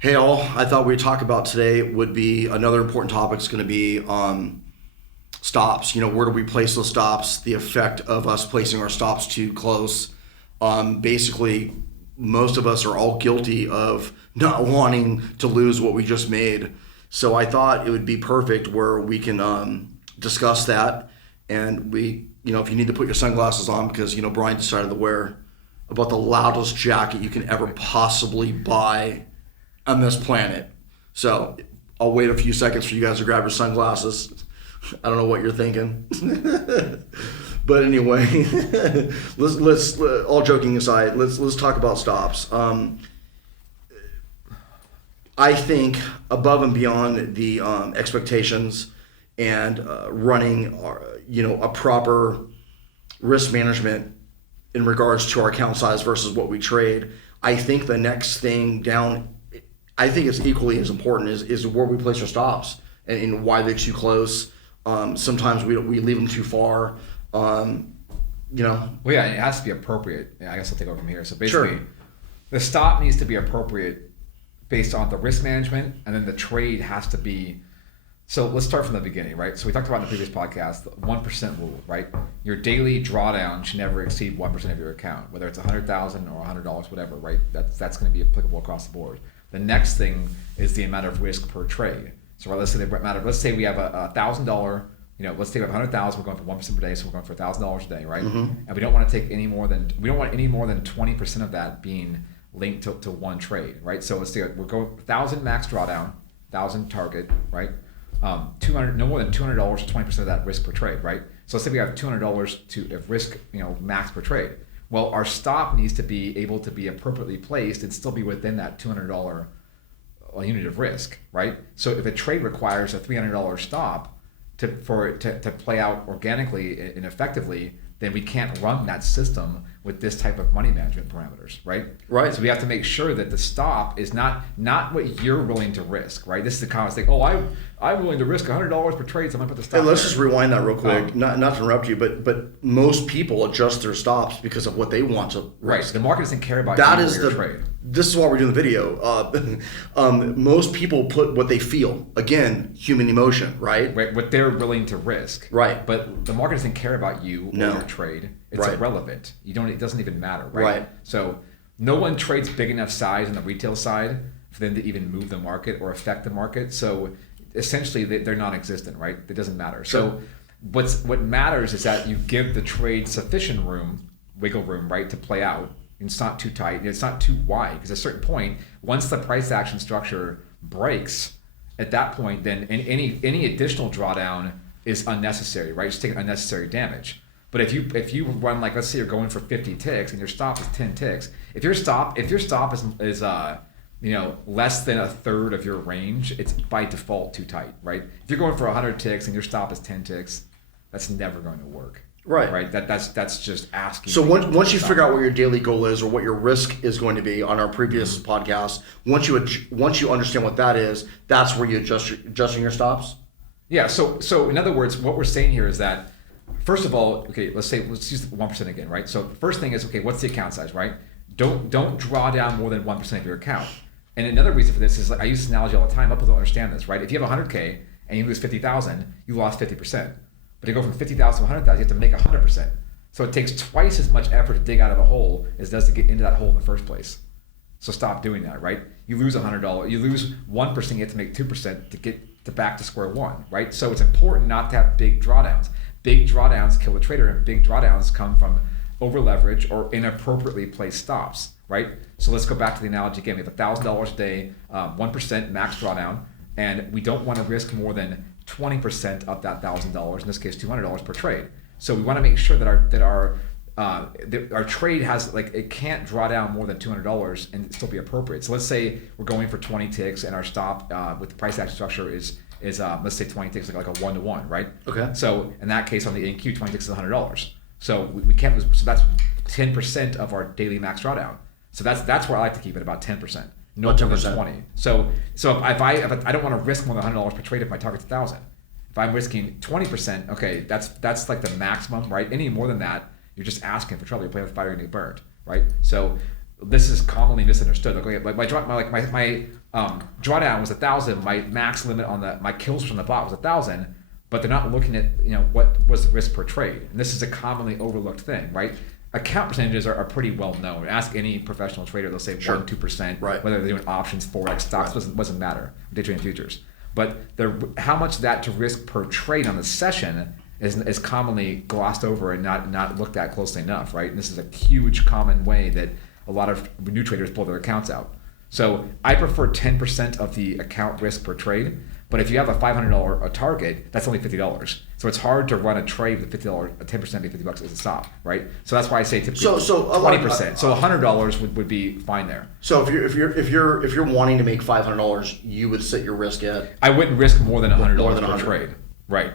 Hey all, I thought we'd talk about today would be another important topic is going to be stops. Where do we place those stops? The effect of us placing our stops too close. Basically, most of us are all guilty of not wanting to lose what we just made. So I thought it would be perfect where we can discuss that. And if you need to put your sunglasses on because, Brian decided to wear about the loudest jacket you can ever possibly buy on this planet. So I'll wait a few seconds for you guys to grab your sunglasses. I don't know what you're thinking. But anyway, let's all joking aside, let's talk about stops. I think above and beyond the expectations and running a proper risk management in regards to our account size versus what we trade, I think the next thing down, I think it's equally as important is where we place our stops and why they're too close. Sometimes we leave them too far. Well, yeah, it has to be appropriate. I guess I'll take over from here. So basically, Sure. The stop needs to be appropriate based on the risk management, and then the trade has to be. So let's start from the beginning, right? So we talked about in the previous podcast the 1% rule, right? Your daily drawdown should never exceed 1% of your account, whether it's $100,000 or $100, whatever, right? That's going to be applicable across the board. The next thing is the amount of risk per trade. So let's say we have a $1,000. Let's say we have 100,000. We're going for 1% per day, so we're going for $1,000 a day, right? Mm-hmm. And we don't want to take any more than 20% of that being linked to one trade, right? So let's say we're going 1,000 max drawdown, 1,000 target, right? 200, no more than $200 or 20% of that risk per trade, right? So let's say we have $200 of risk, max per trade. Well, our stop needs to be able to be appropriately placed and still be within that $200 unit of risk, right? So if a trade requires a $300 stop for it to play out organically and effectively, then we can't run that system with this type of money management parameters, right? Right. So we have to make sure that the stop is not what you're willing to risk, right? This is the common thing. Oh, I'm willing to risk $100 per trade, so I'm gonna put the stop. Hey, let's just rewind that real quick. Not to interrupt you, but most people adjust their stops because of what they want to risk. Right. The market doesn't care about your trade. This is why we're doing the video. Most people put what they feel. Again, human emotion, right? Right. What they're willing to risk. Right. But the market doesn't care about you or your trade. It's irrelevant. It doesn't even matter, right? Right. So no one trades big enough size on the retail side for them to even move the market or affect the market. So essentially they're non-existent, right? It doesn't matter. Sure. So what matters is that you give the trade sufficient wiggle room, right, to play out. It's not too tight. It's not too wide, because at a certain point, once the price action structure breaks, at that point, then any additional drawdown is unnecessary, right? You're just taking unnecessary damage. But if you run, like, let's say you're going for 50 ticks and your stop is 10 ticks, if your stop is less than a third of your range, it's by default too tight, right? If you're going for 100 ticks and your stop is 10 ticks, that's never going to work. Right. That's just asking. So once you figure out what your daily goal is or what your risk is going to be on our previous podcast, once you understand what that is, that's where you adjusting your stops. Yeah. So in other words, what we're saying here is that, first of all, okay, let's use 1% again, right? So the first thing is, okay, what's the account size, right? Don't draw down more than 1% of your account. And another reason for this is, like, I use this analogy all the time. People don't understand this, right? If you have 100K and you lose 50,000, you lost 50%. But to go from 50,000 to 100,000, you have to make 100%. So it takes twice as much effort to dig out of a hole as it does to get into that hole in the first place. So stop doing that, right? You lose $100, you lose 1%, you have to make 2% to get back to square one, right? So it's important not to have big drawdowns. Big drawdowns kill a trader, and big drawdowns come from over leverage or inappropriately placed stops, right? So let's go back to the analogy again. We have $1,000 a day, 1% max drawdown, and we don't want to risk more than 20% of that $1,000, in this case $200 per trade. So we want to make sure that our trade has, like, it can't draw down more than $200 and still be appropriate. So let's say we're going for 20 ticks and our stop with the price action structure is let's say 20 ticks, like a 1-to-1, right? Okay. So in that case, on the NQ, 20 ticks is $100. So we can't lose. So that's 10% of our daily max drawdown. So that's where I like to keep it, about 10%. No more than 20. So if I don't want to risk more than $100 per trade if my target's 1,000. If I'm risking 20%, okay, that's like the maximum, right? Any more than that, you're just asking for trouble. You're playing with fire and you get burned, right? So this is commonly misunderstood. Like my drawdown was 1,000. My max limit on my kills from the bot was 1,000. But they're not looking at what was the risk per trade, and this is a commonly overlooked thing, right? Account percentages are pretty well known. Ask any professional trader; they'll say 1-2%. Right. Whether they're doing options, forex, stocks doesn't matter. Day trading futures, but how much that to risk per trade on the session is commonly glossed over and not looked at closely enough, right? And this is a huge common way that a lot of new traders pull their accounts out. So I prefer 10% of the account risk per trade. But if you have a $500 target, that's only $50. So it's hard to run a trade with $50, 10% be $50 as a stop, right? So that's why I say typically 20%. So $100 would be fine there. So if you're wanting to make $500, you would set your risk at. I wouldn't risk more than $100 more than per 100. trade, right?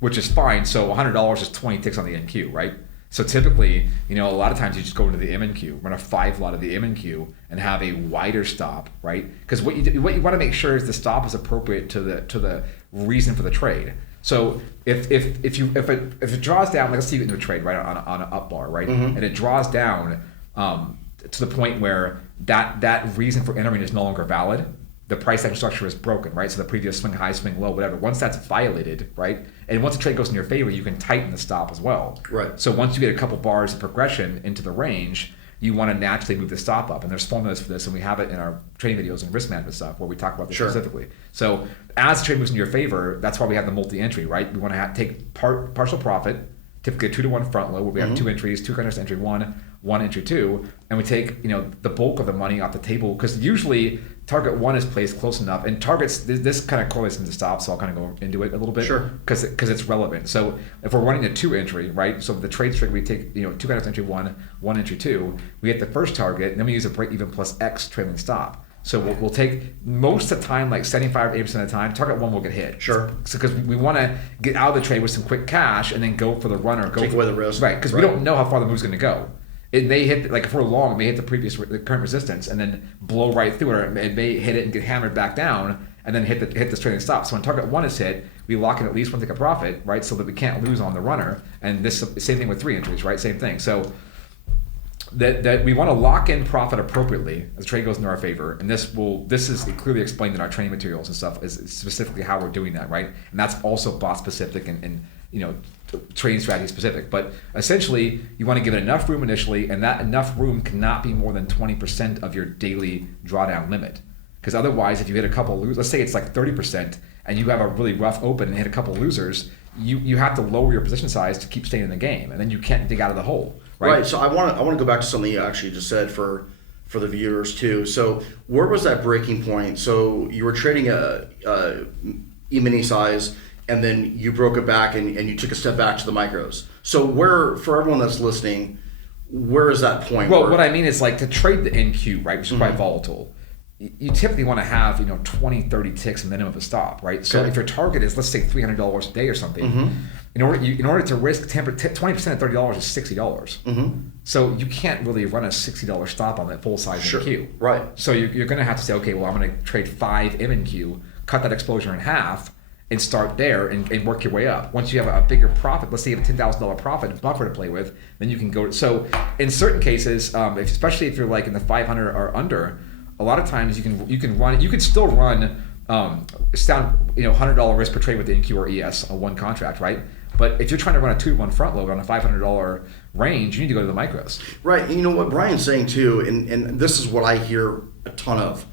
Which is fine. So $100 is 20 ticks on the NQ, right? So typically, a lot of times you just go into the MNQ, run a 5 lot of the MNQ, and have a wider stop, right? Because what you want to make sure is the stop is appropriate to the reason for the trade. So if it draws down, like let's say you get into a trade right on an up bar, right, and it draws down to the point where that reason for entering is no longer valid. The price action structure is broken, right? So the previous swing high, swing low, whatever. Once that's violated, right? And once the trade goes in your favor, you can tighten the stop as well. Right. So once you get a couple bars of progression into the range, you want to naturally move the stop up. And there's formulas for this, and we have it in our trading videos and risk management stuff where we talk about this specifically. So as the trade moves in your favor, that's why we have the multi-entry, right? We want to take partial profit, typically a 2-to-1 front load where we have 2 entries, 2 counters to entry 1, 1 entry 2, and we take the bulk of the money off the table because usually target 1 is placed close enough, and targets this kind of correlates into stops, so I'll kind of go into it a little bit because it's relevant. So if we're running a 2 entry, right? So the trade string we take 2 counters to entry 1, 1 entry 2, we hit the first target, and then we use a break even plus X trailing stop. So we'll take most of the time, like 75-80% of the time, target 1 will get hit. Sure. Because we want to get out of the trade with some quick cash and then go for the runner. Take away the risk. Right, because we don't know how far the move's going to go. It may hit, like if we're long, it may hit the current resistance and then blow right through it. Or it may hit it and get hammered back down and then hit the trailing stop. So when target 1 is hit, we lock in at least 1 tick of profit, right? So that we can't lose on the runner. And this same thing with 3 entries, right? Same thing. So that we want to lock in profit appropriately as the trade goes into our favor, and this is clearly explained in our training materials and stuff, is specifically how we're doing that, right? And that's also bot specific and trading strategy specific. But essentially, you want to give it enough room initially, and that enough room cannot be more than 20% of your daily drawdown limit. Because otherwise, if you hit a couple losers, let's say it's like 30%, and you have a really rough open and hit a couple losers, you have to lower your position size to keep staying in the game, and then you can't dig out of the hole. Right. So I want to go back to something you actually just said for the viewers too. So where was that breaking point? So you were trading a E-mini size, and then you broke it back and you took a step back to the micros. So where, for everyone that's listening, where is that point? Well, what I mean is like to trade the NQ, right, which is quite volatile. You typically want to have 20, 30 ticks minimum of a stop, right? So if your target is, let's say, $300 a day or something, in order to risk 20% of $30 is $60. So you can't really run a $60 stop on that full size NQ. Right. So you're going to have to say, okay, well, I'm going to trade 5 MNQ, cut that exposure in half, and start there and work your way up. Once you have a bigger profit, let's say you have a $10,000 profit buffer to play with, then you can go. So in certain cases, especially if you're like in the 500 or under, a lot of times you can still run $100 risk per trade with the NQ or ES on one contract, right? But if you're trying to run a 2-to-1 front load on a $500 range, you need to go to the micros. Right. And you know what Brian's saying too, and this is what I hear a ton of.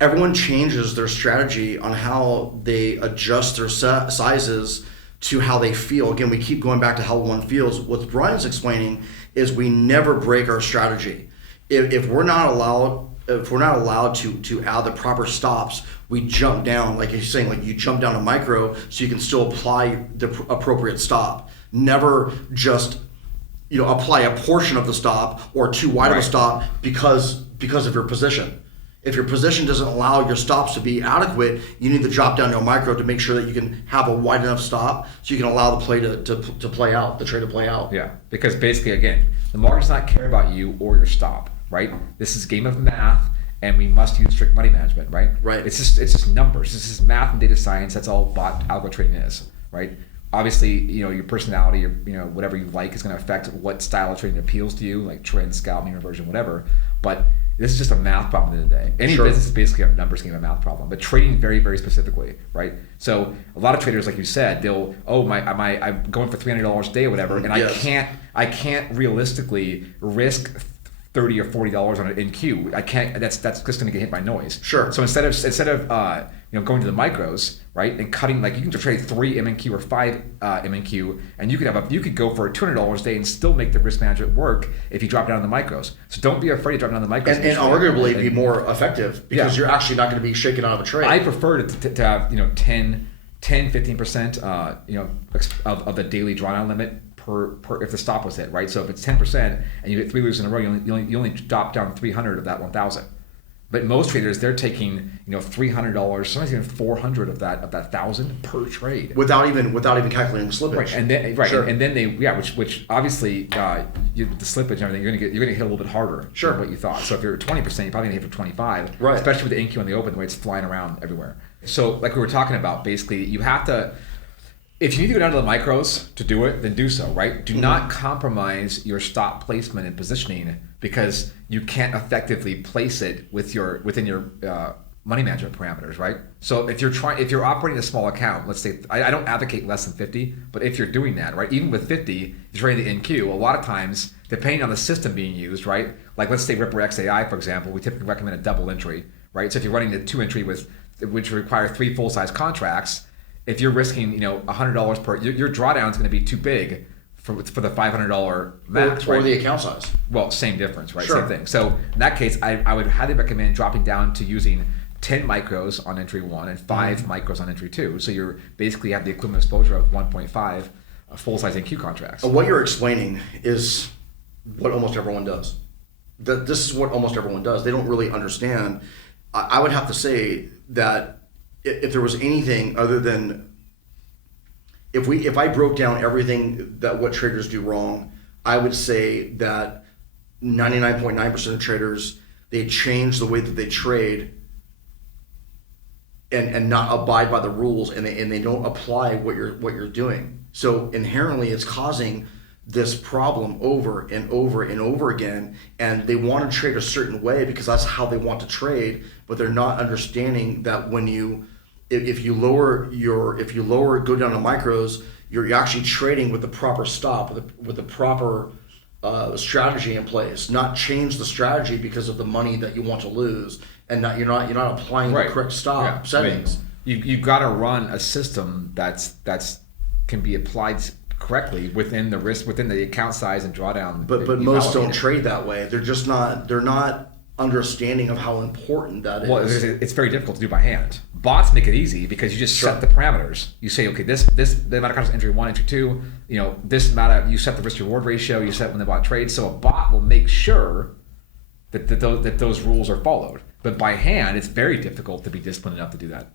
Everyone changes their strategy on how they adjust their sizes to how they feel. Again, we keep going back to how one feels. What Brian's explaining is we never break our strategy. If we're not allowed to add the proper stops, we jump down, like you're saying, like you jump down to micro so you can still apply the appropriate stop. Never just apply a portion of the stop or too wide of a stop because of your position. If your position doesn't allow your stops to be adequate, you need to drop down to a micro to make sure that you can have a wide enough stop so you can allow the play to play out, the trade to play out. Yeah, because basically, again, the market does not care about you or your stop, right? This is a game of math, and we must use strict money management, right? Right. It's just numbers. This is math and data science. That's all bot algo trading is, right? Obviously, your personality or whatever you like is going to affect what style of trading appeals to you, like trend, scalp, mean reversion, whatever. But this is just a math problem at the end of the day. Any business is basically a numbers game, a math problem, but trading very, very specifically, right? So a lot of traders, like you said, they'll, I'm going for $300 a day or whatever, and I can't realistically risk $30 or $40 on an NQ. I can't. That's just going to get hit by noise. Sure. So instead of going to the micros, right, and cutting, like, you can trade 3 MNQ or 5 MNQ, and you could go for $200 a day and still make the risk management work if you drop down the micros. So don't be afraid to drop down the micros. And arguably be more effective because you're actually not going to be shaken out of a trade. I prefer to have 15% of the daily drawdown limit per if the stop was hit, right? So if it's 10% and you get 3 losers in a row, you only drop down 300 of that 1,000. But most traders, they're taking $300, sometimes even 400 of that 1,000 per trade, without even calculating the slippage. Right, and then and then they which obviously the slippage and everything, you're gonna hit a little bit harder than what you thought. So if you're at 20%, you're probably gonna hit for 25, right? Especially with the NQ on the open, the way it's flying around everywhere. So like we were talking about, basically you have to. If you need to go down to the micros to do it, then do so, right? Do not compromise your stop placement and positioning because you can't effectively place it within your money management parameters, right? So if you're operating a small account, let's say, I don't advocate less than 50, but if you're doing that, right, even with 50, you're trading the NQ, a lot of times, depending on the system being used, right, like let's say Ripper XAI, for example, we typically recommend a double entry, right? So if you're running the 2 entry which require 3 full-size contracts, if you're risking $100 per, your drawdown is going to be too big for the $500 max, or the account size. Well, same difference, right? Sure. Same thing. So in that case, I would highly recommend dropping down to using 10 micros on entry 1 and 5 micros on entry 2. So you're basically have the equivalent exposure of 1.5 full-size NQ contracts. What you're explaining is what almost everyone does. This is what almost everyone does. They don't really understand. I would have to say that if there was anything other than if I broke down everything that what traders do wrong, I would say that 99.9% of traders, they change the way that they trade and not abide by the rules, and they don't apply what you're doing. So inherently it's causing this problem over and over and over again, and they want to trade a certain way because that's how they want to trade, but they're not understanding that when if you lower go down to micros, you're actually trading with the proper stop, with the proper strategy in place, not change the strategy because of the money that you want to lose, and you're not applying the correct stop settings. I mean, you've got to run a system that's can be applied correctly within the risk, within the account size and drawdown. But most don't trade that way. They're not understanding of how important that is. Well, it's very difficult to do by hand. Bots make it easy because you just set the parameters. You say, okay, the amount of contracts entry 1, entry 2, this amount of, you set the risk reward ratio, you set when the bot trades. So a bot will make sure that those rules are followed. But by hand, it's very difficult to be disciplined enough to do that.